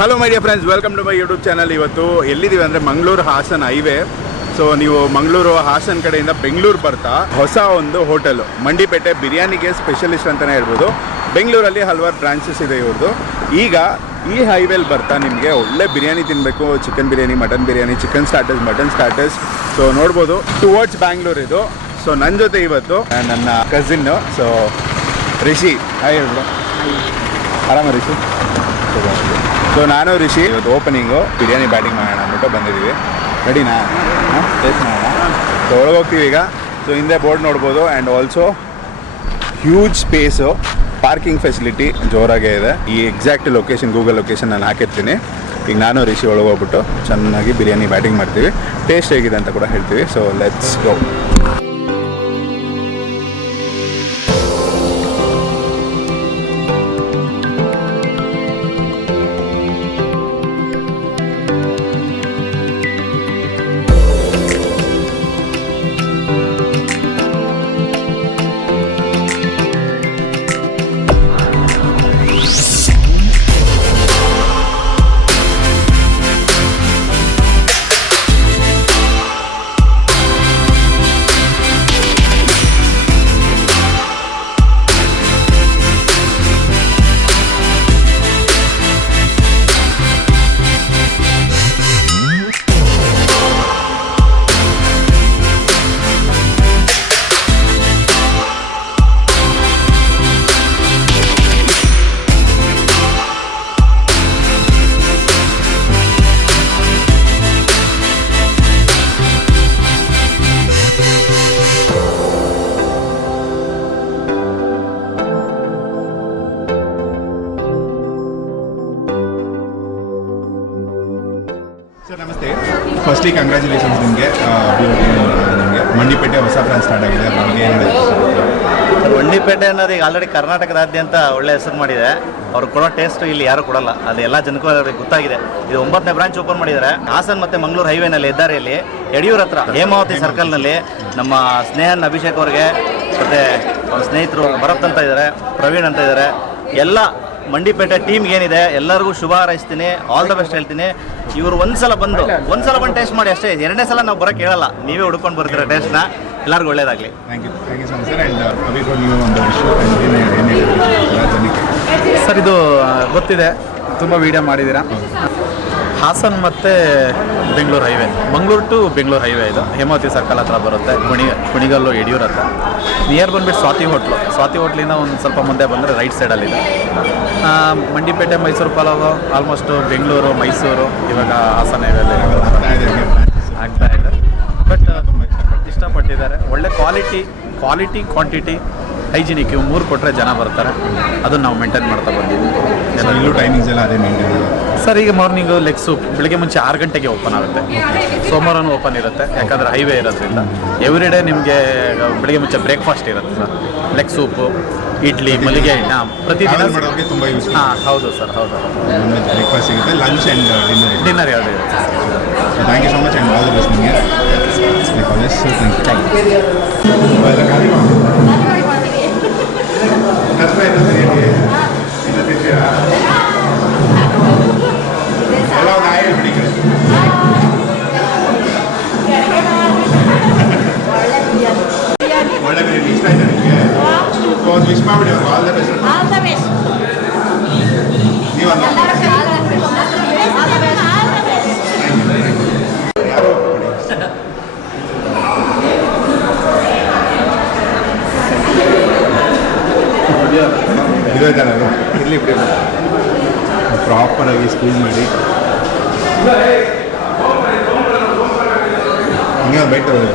Hello my dear friends, welcome to my YouTube channel. ಇವತ್ತು ಎಲ್ಲಿದ್ದೀವಿ ಅಂದರೆ ಮಂಗಳೂರು ಹಾಸನ್ ಹೈವೇ. ಸೊ ನೀವು ಮಂಗಳೂರು ಹಾಸನ್ ಕಡೆಯಿಂದ ಬೆಂಗಳೂರು ಬರ್ತಾ ಹೊಸ ಒಂದು ಹೋಟೆಲು ಮಂಡಿಪೇಟೆ ಬಿರಿಯಾನಿಗೆ ಸ್ಪೆಷಲಿಸ್ಟ್ ಅಂತಲೇ ಹೇಳ್ಬೋದು. ಬೆಂಗಳೂರಲ್ಲಿ ಹಲವಾರು ಬ್ರಾಂಚಸ್ ಇದೆ ಇವ್ರದ್ದು. ಈಗ ಈ ಹೈವೇಲಿ ಬರ್ತಾ ನಿಮಗೆ ಒಳ್ಳೆ ಬಿರಿಯಾನಿ ತಿನ್ನಬೇಕು, chicken biryani, mutton biryani, chicken starters, mutton starters. So ನೋಡ್ಬೋದು ಟುವರ್ಡ್ಸ್ ಬ್ಯಾಂಗ್ಳೂರ್ ಇದು. ಸೊ ನನ್ನ ಜೊತೆ ಇವತ್ತು ನನ್ನ ಕಸಿನ್ನು ಸೊ ರಿಷಿ. ಹಾಯ್ ಹೇಳ್ಬಿಡು. ಆರಾಮ ರಿಷಿ? ಸೊ ನಾನು ರಿಷಿ ಇವತ್ತು ಓಪನಿಂಗು ಬಿರಿಯಾನಿ ಬ್ಯಾಟಿಂಗ್ ಮಾಡೋಣ ಅಂದ್ಬಿಟ್ಟು ಬಂದಿದ್ದೀವಿ. ರೆಡಿನಾ? ಟೇಸ್ಟ್ ಮಾಡೋಣ. ಸೊ ಒಳಗೋಗ್ತೀವಿ ಈಗ. ಸೊ ಹಿಂದೆ ಬೋರ್ಡ್ ನೋಡ್ಬೋದು. And also huge space, parking facility ಜೋರಾಗೇ ಇದೆ. ಈ ಎಕ್ಸಾಕ್ಟ್ ಲೊಕೇಶನ್ ಗೂಗಲ್ ಲೊಕೇಶನ್ ನಾನು ಹಾಕಿರ್ತೀನಿ. ಈಗ ನಾನು ರಿಷಿ ಒಳಗೋಗ್ಬಿಟ್ಟು ಚೆನ್ನಾಗಿ ಬಿರಿಯಾನಿ ಬ್ಯಾಟಿಂಗ್ ಮಾಡ್ತೀವಿ. ಟೇಸ್ಟ್ ಹೇಗಿದೆ ಅಂತ ಕೂಡ ಹೇಳ್ತೀವಿ. So let's go. ಸರ್ ನಮಸ್ತೆ. ಫಸ್ಟ್ಲಿ ಕಂಗ್ರ್ಯಾಚುಲೇಷನ್ಸ್ ನಿಮಗೆ. ನಿಮಗೆ ಮಂಡಿಪೇಟೆ ಹೊಸ ಬ್ರಾಂಚ್ ಸ್ಟಾರ್ಟ್ ಆಗಿದೆ, ಬಗ್ಗೆ ಸರ್ ಮಂಡಿಪೇಟೆ ಅನ್ನೋದು ಈಗ ಆಲ್ರೆಡಿ ಕರ್ನಾಟಕದಾದ್ಯಂತ ಒಳ್ಳೆ ಹೆಸರು ಮಾಡಿದೆ. ಅವ್ರು ಕೊಡೋ ಟೇಸ್ಟು ಇಲ್ಲಿ ಯಾರು ಕೊಡಲ್ಲ, ಅದು ಎಲ್ಲ ಜನಕ್ಕೂ ಗೊತ್ತಾಗಿದೆ. ಇದು 9ನೇ ಬ್ರಾಂಚ್ ಓಪನ್ ಮಾಡಿದ್ದಾರೆ ಹಾಸನ್ ಮತ್ತು ಮಂಗಳೂರು ಹೈವೇನಲ್ಲಿ ಹೆದ್ದಾರಿಯಲ್ಲಿ ಯಡಿಯೂರ್ ಹತ್ರ ಹೇಮಾವತಿ ಸರ್ಕಲ್ನಲ್ಲಿ. ನಮ್ಮ ಸ್ನೇಹನ್ ಅಭಿಷೇಕ್ ಅವ್ರಿಗೆ ಮತ್ತು ಅವ್ರ ಸ್ನೇಹಿತರು ಭರತ್ ಅಂತ ಇದ್ದಾರೆ, ಪ್ರವೀಣ್ ಅಂತ ಇದ್ದಾರೆ. ಎಲ್ಲ ಮಂಡಿಪೇಟೆ ಟೀಮ್ಗೆ ಏನಿದೆ ಎಲ್ಲರಿಗೂ ಶುಭ ಹಾರೈಸ್ತೀನಿ, ಆಲ್ ದ ಬೆಸ್ಟ್ ಹೇಳ್ತೀನಿ. ಇವರು ಒಂದ್ಸಲ ಬಂದು ಟೇಸ್ಟ್ ಮಾಡಿ ಅಷ್ಟೇ, ಎರಡನೇ ಸಲ ನಾವು ಬರೋಕ್ಕೆ ಹೇಳಲ್ಲ, ನೀವೇ ಹುಡ್ಕೊಂಡು ಬರ್ತೀರ ಟೇಸ್ಟ್ನ. ಎಲ್ಲರಿಗೂ ಒಳ್ಳೇದಾಗಲಿ. Thank you so much sir. And Abhishek ನೀವು ಒಂದು ಸರ್ ಇದು ಗೊತ್ತಿದೆ, ತುಂಬ ವೀಡಿಯೋ ಮಾಡಿದ್ದೀರಾ. ಹಾಸನ್ ಮತ್ತು Bengaluru highway, Mangaluru to Bengaluru highway ಇದು. ಹೇಮಾವತಿ ಸರ್ಕಲ್ ಹತ್ರ ಬರುತ್ತೆ, ಕುಣಿಗಲ್ಲು ಯಡಿಯೂರ್ ಹತ್ರ. ನಿಯರ್ ಬಂದುಬಿಟ್ಟು ಸ್ವಾತಿ ಹೋಟ್ಲಿಂದ ಒಂದು ಸ್ವಲ್ಪ ಮುಂದೆ ಬಂದರೆ ರೈಟ್ ಸೈಡಲ್ಲಿದೆ. ಮಂಡಿಪೇಟೆ ಮೈಸೂರು ಪಲಾವು ಆಲ್ಮೋಸ್ಟು ಬೆಂಗಳೂರು ಮೈಸೂರು ಇವಾಗ ಹಾಸನ ಹೈವೇಲಿ ಆಗ್ತಾ ಇದೆ. ಬಟ್ ಇಷ್ಟಪಟ್ಟಿದ್ದಾರೆ. ಒಳ್ಳೆ ಕ್ವಾಲಿಟಿ ಕ್ವಾಂಟಿಟಿ ಹೈಜಿನಿಕ್ ಇವು 3 ಕೊಟ್ಟರೆ ಜನ ಬರ್ತಾರೆ. ಅದನ್ನು ನಾವು ಮೇಂಟೈನ್ ಮಾಡ್ತಾ ಬಂದಿದ್ದೀವಿ. ಇಲ್ಲೂ ಟೈಮಿಂಗ್ಸ್ ಎಲ್ಲ ಅದೇ ಮೇಂಟೈನ್ ಸರ್. ಈಗ ಮಾರ್ನಿಂಗು ಲೆಗ್ ಸೂಪ್ ಬೆಳಗ್ಗೆ ಮುಂಚೆ 6 ಗಂಟೆಗೆ ಓಪನ್ ಆಗುತ್ತೆ. ಸೋಮವಾರನೂ ಓಪನ್ ಇರುತ್ತೆ, ಯಾಕಂದರೆ ಹೈವೇ ಇರೋದ್ರಿಂದ. ಎವ್ರಿ ಡೇ ನಿಮಗೆ ಬೆಳಗ್ಗೆ ಮುಂಚೆ ಬ್ರೇಕ್ಫಾಸ್ಟ್ ಇರುತ್ತೆ ಸರ್. ಲೆಗ್ ಸೂಪು, ಇಡ್ಲಿ, ಮಲ್ಲಿಗೆ ಹಣ್ಣು ಪ್ರತಿದಿನ ಮಾಡೋಕ್ಕೆ ತುಂಬ ಯೂಸ್. ಹೌದು ಸರ್, ಹೌದು. ಬ್ರೇಕ್ಫಾಸ್ಟ್ ಸಿಗುತ್ತೆ, ಲಂಚ್ ಆ್ಯಂಡ್ ಡಿನ್ನರ್ ಯಾವುದು ಇರುತ್ತೆ sir. Thank you so much and all the best ನಿಮಗೆ. ಒಳ್ಳೆ ಬಿರಿಯಾನಿ ಇಷ್ಟ ಆಯ್ತಾ ನಿಮಗೆ? ಒಂದು ವಿಶ್ ಮಾಡಿಬಿಡಿ. All the best. ನೀವು ಇದಾಯ್ತಾನೆ ಇರಲಿ ಬಿಡಿ. ಪ್ರಾಪರಾಗಿ ಸ್ಕ್ವೀಸ್ ಮಾಡಿ ಹಂಗೆ ಬೈಟ್ ತಗೋದು.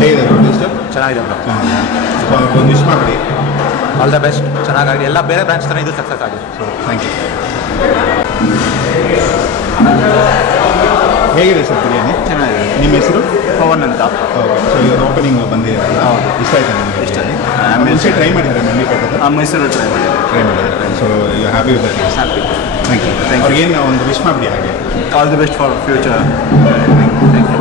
ಹೇಗಿದೆ ಟೇಸ್ಟು? ಚೆನ್ನಾಗಿದೆ. ಒಂದು ವಿಶ್ ಮಾಡಿ. All the best. ಚೆನ್ನಾಗಿದೆ. ಎಲ್ಲ ಬೇರೆ ಬ್ರಾಂಚ್ ಥರ ಇದು ಸಕ್ಸಸ್ ಆಗಿದೆ. So thank you. ಹೇಗಿದೆ ಸರ್ ಬಿರಿಯಾನಿ? ಚೆನ್ನಾಗಿದೆ. ನಿಮ್ಮ ಹೆಸರು? ಪವನ್ ಅಂತ. ಸೊ ಇವತ್ತು ಓಪನಿಂಗ್ ಬಂದಿದ್ದೀರಲ್ಲ, ಇಷ್ಟ ಆಯ್ತಾ ನಿಮಗೆ? ಇಷ್ಟ ಆಗಿದೆ. ಮುಂಚೆ ಟ್ರೈ ಮಾಡಿದ್ದಾರೆ ಮಂಡಿಪೇಟೆ? ಮೈಸೂರು ಟ್ರೈ ಮಾಡಿದ್ದಾರೆ. So you happy with that? Happy. Thank you. ಅವ್ರಿಗೇನು ಒಂದು ವಿಶ್ ಮಾಡಿಬಿಡಿ ಹಾಗೆ. All the best for future. Thank you.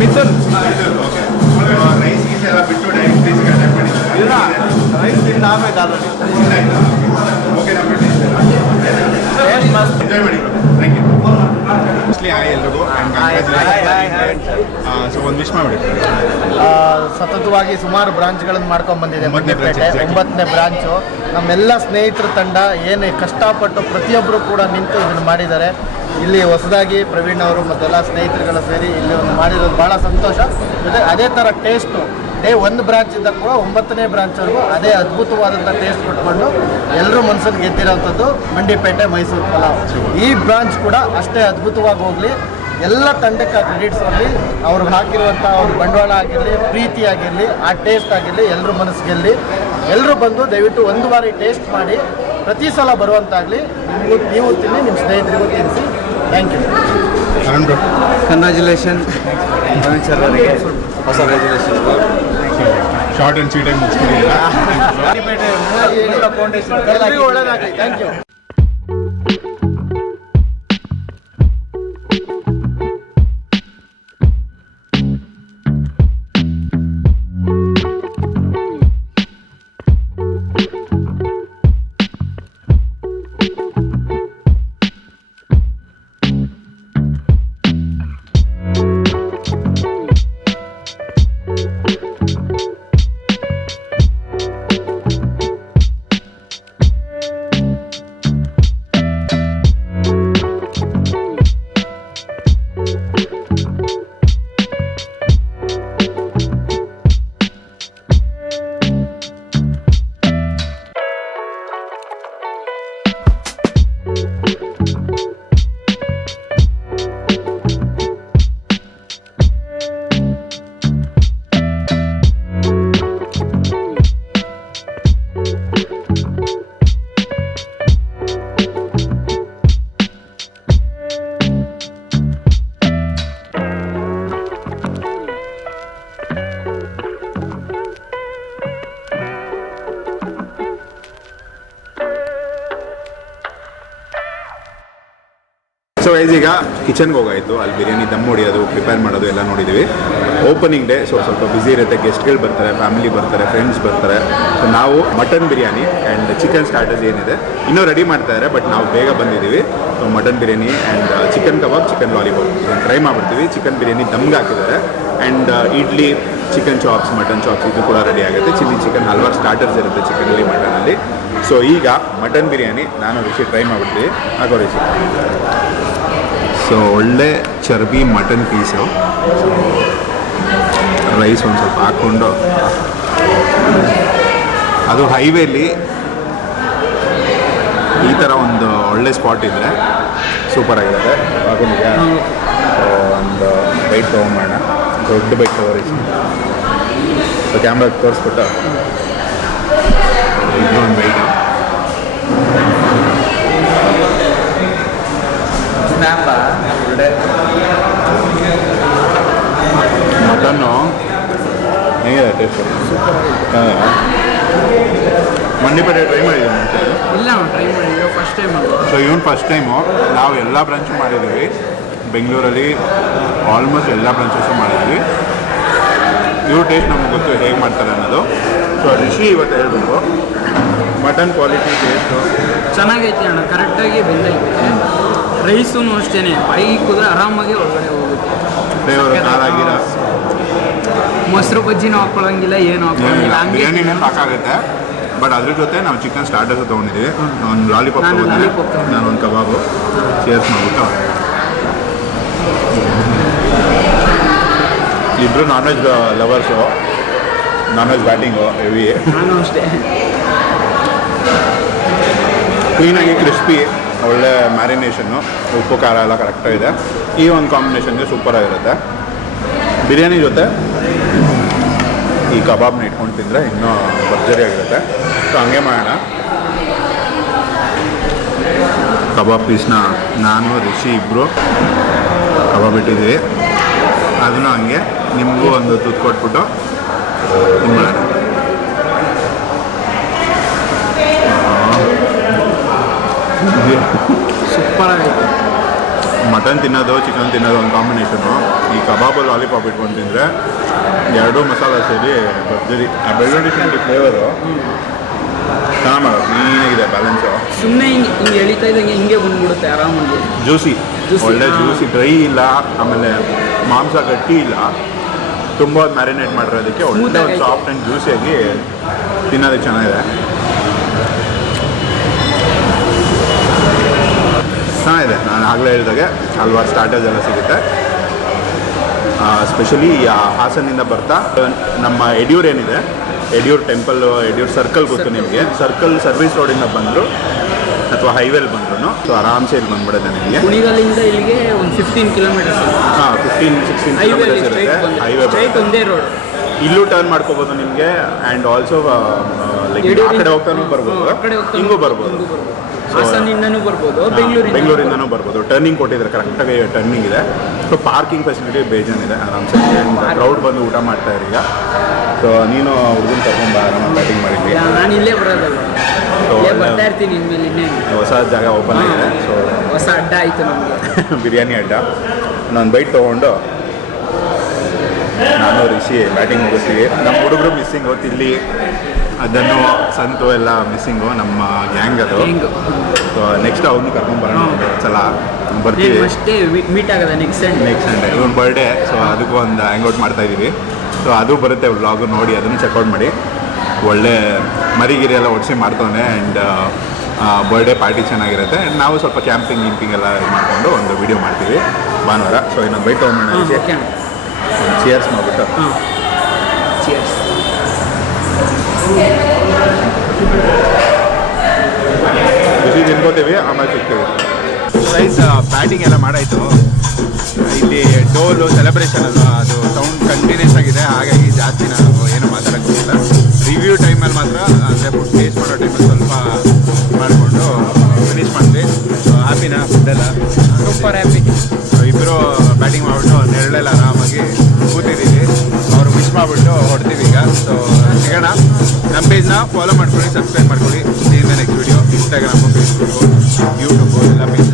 Mithun okay rice ಗೀಸ್ ಎಲ್ಲ ಬಿಟ್ಟು ಡೈರೆಕ್ಟ್ ಟೇಸ್ಟ್ ಅಟೆಂಡ್ ಮಾಡಿದ್ದಾರೆ ಇಲ್ಲ ರೈಸ್ ತಿಂದ ಆಮೇಲೆ ಓಕೆ ನಮ್ಮ ಎಂಜಾಯ್ ಮಾಡಿ ಥ್ಯಾಂಕ್ ಯು ಮೋಸ್ಟ್ಲಿ ಹಾಯ್ ಎಲ್ರಿಗೂ ಸೊ ಒಂದು ವಿಶ್ ಮಾಡಿಬಿಡಿ ಸತತವಾಗಿ ಸುಮಾರು ಬ್ರಾಂಚ್ಗಳನ್ನು ಮಾಡ್ಕೊಂಡು ಬಂದಿದೆ 9ನೇ branch, ಮಂಡ್ಯಪೇಟೆ exactly. 9ನೇ ಬ್ರಾಂಚು ನಮ್ಮೆಲ್ಲ ಸ್ನೇಹಿತರ ತಂಡ ಏನು ಕಷ್ಟಪಟ್ಟು ಪ್ರತಿಯೊಬ್ಬರು ಕೂಡ ನಿಂತು ಇದನ್ನು ಮಾಡಿದ್ದಾರೆ. ಇಲ್ಲಿ ಹೊಸದಾಗಿ ಪ್ರವೀಣ್ ಅವರು ಮತ್ತೆಲ್ಲ ಸ್ನೇಹಿತರುಗಳ ಸೇರಿ ಇಲ್ಲಿ ಒಂದು ಮಾಡಿರೋದು ಭಾಳ ಸಂತೋಷ. ಜೊತೆ ಅದೇ ಥರ ಟೇಸ್ಟು ಡೇ 1 ಬ್ರಾಂಚಿಂದ ಕೂಡ 9ನೇ ಬ್ರಾಂಚ್ವರೆಗೂ ಅದೇ ಅದ್ಭುತವಾದಂಥ ಟೇಸ್ಟ್ ಕೊಟ್ಕೊಂಡು ಎಲ್ಲರೂ ಮನಸ್ಸನ್ನು ಗೆದ್ದಿರೋಂಥದ್ದು ಮಂಡಿಪೇಟೆ ಮೈಸೂರು ಪಲಾವ್. ಈ ಬ್ರಾಂಚ್ ಕೂಡ ಅಷ್ಟೇ ಅದ್ಭುತವಾಗಿ ಹೋಗಲಿ. ಎಲ್ಲ ತಂಡಕ್ಕೆ ಆ ಕ್ರೆಡಿಟ್ಸ್ ಆಗಲಿ, ಅವ್ರಿಗೆ ಹಾಕಿರುವಂಥ ಒಂದು ಬಂಡವಾಳ ಆಗಿರಲಿ, ಪ್ರೀತಿ ಆಗಿರಲಿ, ಆ ಟೇಸ್ಟ್ ಆಗಿರಲಿ, ಎಲ್ಲರೂ ಮನಸ್ಸು ಗೆಲ್ಲಿ ಎಲ್ಲರೂ ಬಂದು ದಯವಿಟ್ಟು ಒಂದು ಬಾರಿ ಟೇಸ್ಟ್ ಮಾಡಿ ಪ್ರತಿ ಸಲ ಬರುವಂತಾಗಲಿ. ನೀವು ತಿನ್ನಿ, ನಿಮ್ಮ ಸ್ನೇಹಿತರಿಗೂ ತಿನ್ನಿಸಿ. Thank you. Arun bro congratulation sir ಅವರಿಗೆ ಹೊಸ ಗ್ರ್ಯಾಜುಲೇಷನ್. ಶಾರ್ಟ್ ಆ್ಯಂಡ್ ಸ್ವೀಟಾಗಿ ಮುಗಿಸ್ಕೊಂಡಿದ್ದೀರಾ ಎಲ್ಲರಿಗೂ ಒಳ್ಳೆಯದಾಗಲಿ. Thank you. ಸೊ ಗೈಸ್ ಈಗ ಕಿಚನ್ಗೆ ಹೋಗಾಯಿತು. ಅಲ್ಲಿ ಬಿರಿಯಾನಿ ದಮ್ ಹೊಡಿಯೋದು, ಪ್ರಿಪೇರ್ ಮಾಡೋದು ಎಲ್ಲ ನೋಡಿದ್ದೀವಿ. ಓಪನಿಂಗ್ ಡೇ, ಸೊ ಸ್ವಲ್ಪ ಬ್ಯುಸಿ ಇರುತ್ತೆ, ಗೆಸ್ಟ್ಗಳು ಬರ್ತಾರೆ, ಫ್ಯಾಮಿಲಿ ಬರ್ತಾರೆ, ಫ್ರೆಂಡ್ಸ್ ಬರ್ತಾರೆ. ಸೊ ನಾವು mutton biryani and chicken starters ಏನಿದೆ ಇನ್ನೂ ರೆಡಿ ಮಾಡ್ತಾ ಇದ್ದಾರೆ, ಬಟ್ ನಾವು ಬೇಗ ಬಂದಿದ್ದೀವಿ. So mutton biryani and chicken kebab, chicken lollipop ಇದನ್ನು ಟ್ರೈ ಮಾಡ್ಬಿಡ್ತೀವಿ. ಚಿಕನ್ ಬಿರಿಯಾನಿ ದಮ್ಗೆ ಹಾಕಿದ್ದಾರೆ and idli, chicken chops, mutton chops ಇದು ಕೂಡ ರೆಡಿ ಆಗುತ್ತೆ. ಚಿಲ್ಲಿ ಚಿಕನ್ ಹಲವಾರು ಸ್ಟಾರ್ಟರ್ಸ್ ಇರುತ್ತೆ ಚಿಕನಲ್ಲಿ, ಮಟನಲ್ಲಿ. ಸೊ ಈಗ ಮಟನ್ ಬಿರಿಯಾನಿ ನಾನು ರುಚಿ ಟ್ರೈ ಮಾಡ್ಬಿಡ್ತೀವಿ. ಆಗೋ ರುಚಿ. ಸೊ ಒಳ್ಳೆ ಚರ್ಬಿ ಮಟನ್ ಪೀಸು, ರೈಸ್ ಒಂದು ಸ್ವಲ್ಪ ಹಾಕ್ಕೊಂಡು, ಅದು ಹೈವೇಲಿ ಈ ಥರ ಒಂದು ಒಳ್ಳೆ ಸ್ಪಾಟ್ ಇದ್ದರೆ ಸೂಪರಾಗಿರುತ್ತೆ. ಹಾಕೊಂಡಿದ್ಯಾ? ಒಂದು ಬೈಟ್ ತೊಗೊಂಬೋಣ, ದೊಡ್ಡ ಬೈಟ್ ತಗೋರಿ. ಸೊ ಕ್ಯಾಮ್ರಾಗೆ ತೋರಿಸ್ಬಿಟ್ಟು ಇದು ಒಂದು ಬೈಟು. ಮಟನ್ನು ಹೇಗಿದೆ ಟೇಸ್ಟ್? ಮಂಡಿಪೇಟೆ ಟ್ರೈ ಮಾಡಿದ್ದೀವಿ ಮುಂಚೆ? ಇಲ್ಲ ಟ್ರೈ ಮಾಡಿದ್ವಿ, ಫಸ್ಟ್ ಟೈಮ್ ಅಲ್ವಾ. ಸೊ ಇವನು ಫಸ್ಟ್ ಟೈಮು. ನಾವು ಎಲ್ಲ ಬ್ರಾಂಚು ಮಾಡಿದ್ದೀವಿ ಬೆಂಗಳೂರಲ್ಲಿ, ಆಲ್ಮೋಸ್ಟ್ ಎಲ್ಲ ಬ್ರಾಂಚಸ್ಸು ಮಾಡಿದ್ವಿ. ಇವ್ರ ಟೇಸ್ಟ್ ನಮಗೆ ಗೊತ್ತು ಹೇಗೆ ಮಾಡ್ತಾರೆ ಅನ್ನೋದು. ಸೊ ರಿಷಿ ಇವತ್ತು ಹೇಳ್ಬೇಕು, ಮಟನ್ ಕ್ವಾಲಿಟಿ ಟೇಸ್ಟು ಚೆನ್ನಾಗೈತಿ ಅಣ್ಣ, ಕರೆಕ್ಟಾಗಿ ಬೆಂದೈತೆ. ರೈಸೂ ಅಷ್ಟೇ, ಬಾಯಿಗೆ ಕುದ್ರೆ ಆರಾಮಾಗಿ ಒಳಗಡೆ ಹೋಗುತ್ತೆ. ಫ್ಲೇವರ್ ಖಾರಾಗಿರ ಮೊಸರು ಬಜ್ಜಿನೂ ಹಾಕ್ಕೊಳ್ಳೋಂಗಿಲ್ಲ, ಏನು ಹಾಕ್ಕೊಳ್ಳೋಂಗಿಲ್ಲ. ಹಂಗೆ ಬಿರಿಯಾನಿನೇ ಸಾಕಾಗುತ್ತೆ. ಬಟ್ ಅದ್ರ ಜೊತೆ ನಾವು ಚಿಕನ್ ಸ್ಟಾರ್ಟರ್ಸ್ ತೊಗೊಂಡಿದ್ದೀವಿ. ಒಂದು ಲಾಲಿಪಾಪ್ ನಾನು ತೊಗೊಂಡಿದ್ದೆ, lollipop ತೊಗೊಂಡೆ. ನಾನು ಒಂದು ಕಬಾಬು ಶೇರ್ಸ್ ಮಾಡಿಬಿಟ್ಟು. ಇಬ್ಬರು non veg lovers, non veg batting heavy. ನಾನು ಅಷ್ಟೇ. ಕ್ಲೀನಾಗಿ ಕ್ರಿಸ್ಪಿ, ಒಳ್ಳೆ ಮ್ಯಾರಿನೇಷನ್ನು, ಉಪ್ಪು ಖಾರ ಎಲ್ಲ ಕರೆಕ್ಟಾಗಿದೆ. ಈ ಒಂದು ಕಾಂಬಿನೇಷನ್ಗೆ ಸೂಪರಾಗಿರುತ್ತೆ. ಬಿರಿಯಾನಿ ಜೊತೆ ಈ ಕಬಾಬ್ನ ಇಟ್ಕೊಂಡು ತಿಂದರೆ ಇನ್ನೂ ಭರ್ಜರಿಯಾಗಿರುತ್ತೆ. ಸೊ ಹಂಗೆ ಮಾಡೋಣ. ಕಬಾಬ್ ಪೀಸ್ನ ನಾನು ರಿಷಿ ಇಬ್ಬರು ಕಬಾಬ್ ಇಟ್ಟಿದ್ದೀವಿ. ಅದನ್ನು ಹಂಗೆ ನಿಮಗೂ ಒಂದು ತುತ್ತು ಕೊಟ್ಬಿಟ್ಟು ಇದು ಮಾಡೋಣ. ಸೂಪರಾಗೈತೆ. ಮಟನ್ ತಿನ್ನೋದು ಚಿಕನ್ ತಿನ್ನೋದು ಒಂದು ಕಾಂಬಿನೇಷನು. ಈ ಕಬಾಬು ಲಾಲಿಪಾಪ್ ಇಟ್ಕೊಂಡು ತಿಂದರೆ ಎರಡೂ ಮಸಾಲ ಸೇರಿ ಭರ್ಜರಿ. ಆ ಬೆಳ್ಳುಳ್ಳಿ ಶುಂಠಿ ಫ್ಲೇವರು ಚೆನ್ನಾಗಿ ಮಾಡೋದು, ನೀನಾಗಿದೆ ಬ್ಯಾಲೆನ್ಸು. ಸುಮ್ಮನೆ ಹಿಂಗೆ ಎಳಿತಾ ಇದ್ದಂಗೆ ಹಿಂಗೆ ಬಂದ್ಬಿಡುತ್ತೆ ಆರಾಮಾಗಿ. ಜ್ಯೂಸಿ, Juicy, ಒಳ್ಳೆ ಹಾ. ಜ್ಯೂಸಿ, ಡ್ರೈ ಇಲ್ಲ, ಆಮೇಲೆ ಮಾಂಸ ಗಟ್ಟಿ ಇಲ್ಲ, ತುಂಬ ಮ್ಯಾರಿನೇಟ್ ಮಾಡಿರೋದಕ್ಕೆ ಒಳ್ಳೆ Smooth ಒಂದು ಆಗೈತೆ. ಸಾಫ್ಟ್ ಆ್ಯಂಡ್ ಜ್ಯೂಸಿಯಾಗಿ ತಿನ್ನೋದಕ್ಕೆ ಚೆನ್ನಾಗಿದೆ. ಚೆನ್ನಾಗಿದೆ. ನಾನು ಆಗಲೇ ಹೇಳಿದಾಗೆ ಹಲ್ವಾರು ಸ್ಟಾರ್ಟರ್ಸ್ ಎಲ್ಲ ಸಿಗುತ್ತೆ. ಸ್ಪೆಷಲಿ ಹಾಸನಿಂದ ಬರ್ತಾ ನಮ್ಮ ಯಡಿಯೂರು ಏನಿದೆ, ಯಡಿಯೂರು ಟೆಂಪಲ್, ಯಡಿಯೂರು ಸರ್ಕಲ್ ಗೊತ್ತು ನಿಮಗೆ. ಸರ್ಕಲ್ ಸರ್ವಿಸ್ ರೋಡಿಂದ ಬಂದರು ಅಥವಾ ಹೈವೇಲಿ ಬಂದ್ರು ಸೊ ಆರಾಮ್ಸೆ ಇಲ್ಲಿ ಬಂದ್ಬಿಡುತ್ತೆ ನಿಮಗೆ. ಕುಣಿಗಲ್ಲಿಂದ ಇಲ್ಲಿಗೆ ಒಂದು 15 ಕಿಲೋಮೀಟರ್ಸ್. ಹಾಂ, 15-16 ಹೈವೇ ಕಿಲೋಮೀಟರ್ಸ್ ಇರುತ್ತೆ. ಹೈವೇ ಸ್ಟ್ರೈಟ್ ಒಂದೇ ರೋಡ್. ಇಲ್ಲೂ ಟರ್ನ್ ಮಾಡ್ಕೋಬೋದು ನಿಮಗೆ. ಆ್ಯಂಡ್ ಆಲ್ಸೋ ಲೈಕ್ ಆ ಕಡೆ ಹೋಗ್ತಾನೂ ಬರ್ಬೋದು, ಆ ಕಡೆ ಹೋಗ್ತಾನೂ ಹಿಂಗೂ ಬರ್ಬೋದು. ಹಾಸನಿಂದನೂ ಬರ್ಬೋದು, ಬೆಂಗಳೂರಿಂದನೂ ಬರ್ಬೋದು. ಟರ್ನಿಂಗ್ ಕೊಟ್ಟಿದ್ದಾರೆ, ಕರೆಕ್ಟಾಗಿ ಟರ್ನಿಂಗ್ ಇದೆ. ಸೊ ಪಾರ್ಕಿಂಗ್ ಫೆಸಿಲಿಟಿ ಬೇಜಾನಿದೆ, ಆರಾಮ್ಸೆ ಕ್ರೌಡ್ ಬಂದು ಊಟ ಮಾಡ್ತಾ ಇರಿ ಈಗ. ಸೊ ನೀನು ಹುಡುಗನ ಕರ್ಕೊಂಡು ಆರಾಮಾಗಿ ಬ್ಯಾಟಿಂಗ್ ಮಾಡಿದ್ವಿ. ನಾನು ಇಲ್ಲೇ ಬರೋದಲ್ಲ, So, ಇಲ್ಲೇ ಬರ್ತಾ ಇರ್ತೀನಿ ಇನ್ಮೇಲೆ. ಇನ್ನೇನು ಹೊಸ ಜಾಗ ಓಪನ್ ಆಗಿದೆ. ಸೊ ಹೊಸ ಅಡ್ಡ ಆಯಿತು ನಮಗೆ. ಬಿರಿಯಾನಿ ಅಡ್ಡ. ನಾನು ಬೈಟ್ ತೊಗೊಂಡು ನಾನು ರಿಷಿ ಬ್ಯಾಟಿಂಗ್ ಮುಗಿಸ್ತೀವಿ. ನಮ್ಮ ಹುಡುಗರು ಮಿಸ್ಸಿಂಗು, ತಿಲ್ಲಿ ಅದನ್ನು ಸಂತು ಎಲ್ಲ ಮಿಸ್ಸಿಂಗು, ನಮ್ಮ ಗ್ಯಾಂಗ್ ಅದು. ಹೆಂಗು ಸೊ ನೆಕ್ಸ್ಟ್ ಅವ್ರನ್ನೂ ಕರ್ಕೊಂಡ್ಬರೋಣ ಒಂದ್ಸಲ ಬರ್ತೀವಿ. ಅಷ್ಟೇ ಮೀಟ್ ಆಗದ ನೆಕ್ಸ್ಟ್ ಸಂಡೇ ಇವನ್ ಬರ್ಡೇ. ಸೊ ಅದಕ್ಕೂ ಒಂದು ಹ್ಯಾಂಗ್ಔಟ್ ಮಾಡ್ತಾಯಿದ್ದೀವಿ. ಸೊ ಅದು ಬರುತ್ತೆ ವ್ಲಾಗು, ನೋಡಿ ಅದನ್ನು ಚೆಕ್ಔಟ್ ಮಾಡಿ. ಒಳ್ಳೆ ಮರಿಗಿರಿ ಎಲ್ಲ ಒಡಿಸಿ ಮಾಡ್ತವನೆ. ಆ್ಯಂಡ್ ಬರ್ಡೇ ಪಾರ್ಟಿ ಚೆನ್ನಾಗಿರುತ್ತೆ. ಆ್ಯಂಡ್ ನಾವು ಸ್ವಲ್ಪ ಕ್ಯಾಂಪಿಂಗ್ ಎಲ್ಲ ಮಾಡಿಕೊಂಡು ಒಂದು ವಿಡಿಯೋ ಮಾಡ್ತೀವಿ ಭಾನುವಾರ. ಸೊ ಇನ್ನೊಂದು ಬೈಟ್ ತೊಗೊಂಡು ಚಿಯರ್ಸ್ ಮಾಡಿಬಿಟ್ಟು ಚಿಯರ್ಸ್. ಬಿಸಿ ತಿನ್ಕೋತೀವಿ, ಆಮೇಲೆ ಸಿಗ್ತೀವಿ. ರೈಸ್ ಬ್ಯಾಟಿಂಗ್ ಎಲ್ಲ ಮಾಡಾಯಿತು. ಇಲ್ಲಿ ಡೋಲು ಸೆಲೆಬ್ರೇಷನ್ ಅಲ್ವಾ, ಅದು ಸೌಂಡ್ ಕಂಟಿನ್ಯೂಸ್ ಆಗಿದೆ. ಹಾಗಾಗಿ ಜಾಸ್ತಿ ನಾನು ಏನು ಮಾತಾಡೋಕ್ಕಿಲ್ಲ. ರಿವ್ಯೂ ಟೈಮಲ್ಲಿ ಮಾತ್ರ, ಅಂದರೆ ಫುಡ್ ಟೇಸ್ಟ್ ಮಾಡೋ ಟೈಮಲ್ಲಿ ಸ್ವಲ್ಪ ಮಾಡಿಕೊಂಡು ಫಿನಿಷ್ ಮಾಡಿದ್ವಿ. ಸೊ ಹ್ಯಾಪಿನಾ ಫುಡ್ಡೆಲ್ಲ? Super happy. ಇಬ್ಬರು ಬ್ಯಾಟಿಂಗ್ ಮಾಡಿಬಿಟ್ಟು ನೆರಳೆಲ್ಲ ಆರಾಮಾಗಿ ಕೂತಿದ್ದೀವಿ. ಅವರು ಮಿಸ್ ಮಾಡಿಬಿಟ್ಟು ಹೊಡ್ತೀವಿ ಈಗ. ಸೊ ಸಿಗೋಣ. ನಮ್ಮ ಪೇಜ್ನ ಫಾಲೋ ಮಾಡ್ಕೊಳ್ಳಿ, ಸಬ್ಸ್ಕ್ರೈಬ್ ಮಾಡ್ಕೊಳ್ಳಿ. Next video Instagram, Facebook, YouTube ಎಲ್ಲ ಪೇಜ್